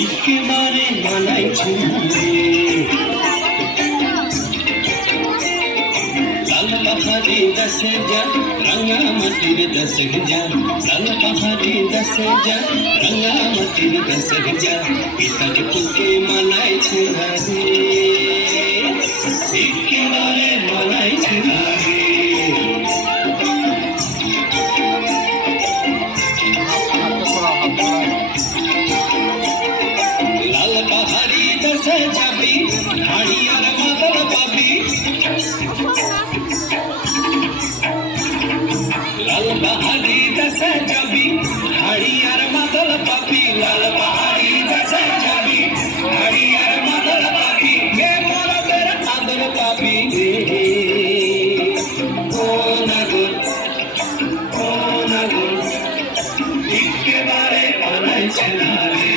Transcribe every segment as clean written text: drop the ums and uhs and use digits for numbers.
একেবারে মানাইছে লাল পাহাড়ি দশে যা রাঙামাটির দশে যা লাল পাহাড়ি দশে যা রাঙামাটির দশে যা পিতাকে তোকে মানাইছে রে একেবারে মানাইছে রে লাল পাহাড়ি দশে যাবি হাড়িয়ার মাদল পাবি লাল পাহাড়ি দশে যাবি হাড়িয়ার মাদল পাবি লাল পাহাড়ি দশে যাবি হাড়িয়ার মাদল পাবি হে মরদের আদর পাবি রে ও নাগর একেবারে মানাইছে না রে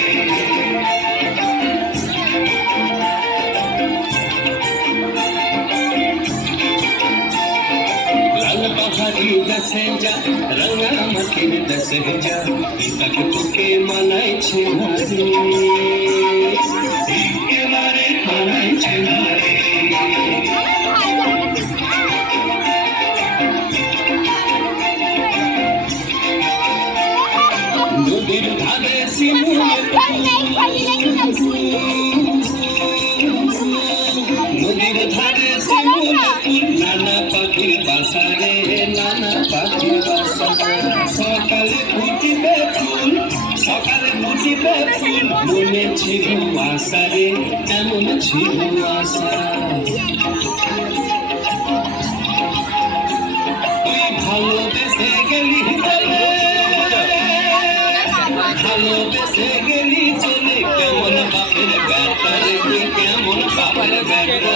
পাহাড়ি দশে যা রাঙামাটির দশে যা পিতাকে তোকে মানাইছে না রে একেবারে মানাইছে না রে নদীর ধারে শিমুলের নদীর ধারে শিমুলের নানা পাখির বাসা রে নানা পাখির বাসা সকালে ফুটিবে ফুল মনে ছিল আশা রে এমন ছিল আশা তুই ভালোবেসে গেলি ভালোবেসে গেলি চলে কেমন বাপের বেটা রে তুই কেমন বাপের বেটা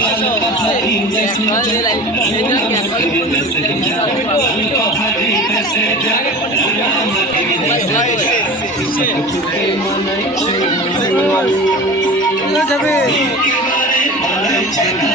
লাল পাহাড়ি দেশে রাঙামাটির দেশে যা লাল পাহাড়ি দেশে যা রাঙামাটির দেশে যা তোকে মানাইছে একেবারে মানাইছে